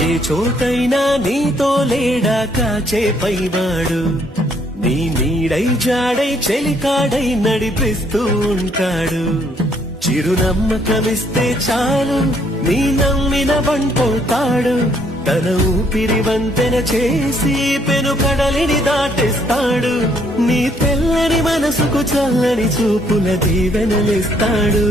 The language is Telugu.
ఏ చోటైనా నీతో లేడా కాచే పైవాడు, నీ నీడై జాడై చెలికాడై నడిపిస్తూ ఉంటాడు. చిరునమ్మకమిస్తే చాలు నీ నమ్మిన బంటవుతాడు, తన ఊపిరి వంతెన చేసి పెను కడలిని దాటిస్తాడు. నీ తెల్లని మనసుకు చల్లని చూపుల దీవెనలిస్తాడు.